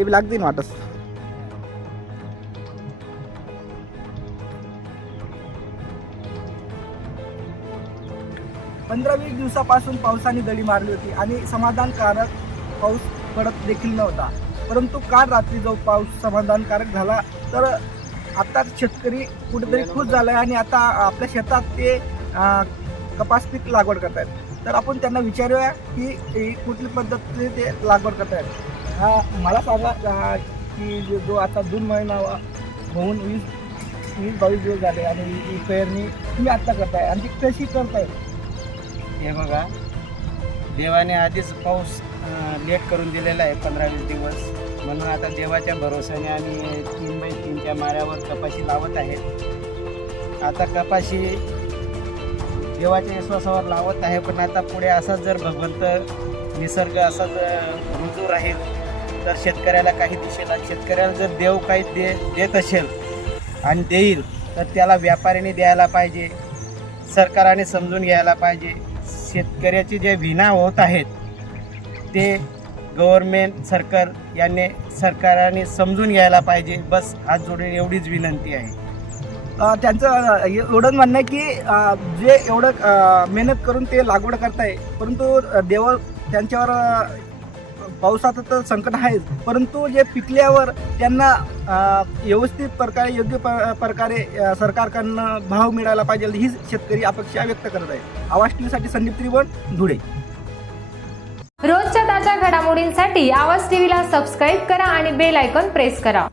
ते बी लागते ना वाटस पंधरा वीस दिवसापासून पावसाने दडी मारली होती आणि समाधानकारक पाऊस पडत देखील नव्हता. परंतु काल रात्री जो पाऊस समाधानकारक झाला तर आता शेतकरी कुठेतरी खुश झालाय आणि आता आपल्या शेतात ते कपास पीक लागवड करतायत. तर आपण त्यांना विचारूया की कुठली पद्धतीने ते लागवड करतायत. हा मला सांगा की जो- जो आता दोन महिना होऊन वीस वीस बावीस दिवस झाले आणि ही पेरणी तुम्ही आत्ता करताय आणि ती कशी करताय? हे बघा देवाने आधीच पाऊस लेट करून दिलेला आहे पंधरा वीस दिवस. म्हणून आता देवाच्या भरोशाने आम्ही तीन बाय तीनच्या माऱ्यावर कपाशी लावत आहेत. आता कपाशी देवाच्या विश्वासावर लावत आहे पण आता पुढे असाच जर भगवंत निसर्ग असाच रुजू राहील तर शेतकऱ्याला काही दिसेल आणि शेतकऱ्याला जर देव काही दे देत असेल आणि देईल तर त्याला व्यापाऱ्याने द्यायला पाहिजे सरकाराने समजून घ्यायला पाहिजे. शेतकऱ्याचे जे विना होत आहेत ते गव्हर्मेंट सरकार याने सरकाराने समजून घ्यायला पाहिजे. बस हात जोडून एवढीच विनंती आहे. त्यांचं एवढंच म्हणणं आहे की जे एवढं मेहनत करून ते लागवड करताय परंतु देव त्यांच्यावर पावसाचं तर संकट आहेच परंतु जे पिकल्यावर त्यांना व्यवस्थित प्रकारे योग्य प- प्रकारे सरकारकडनं भाव मिळायला पाहिजे हीच शेतकरी अपेक्षा व्यक्त करत आहे आवाज टीव्हीसाठी संदीप त्रिवण धुळे. रोजच्या ताज्या घडामोडींसाठी आवाज टीव्हीला सबस्क्राईब करा आणि बेल आयकॉन प्रेस करा.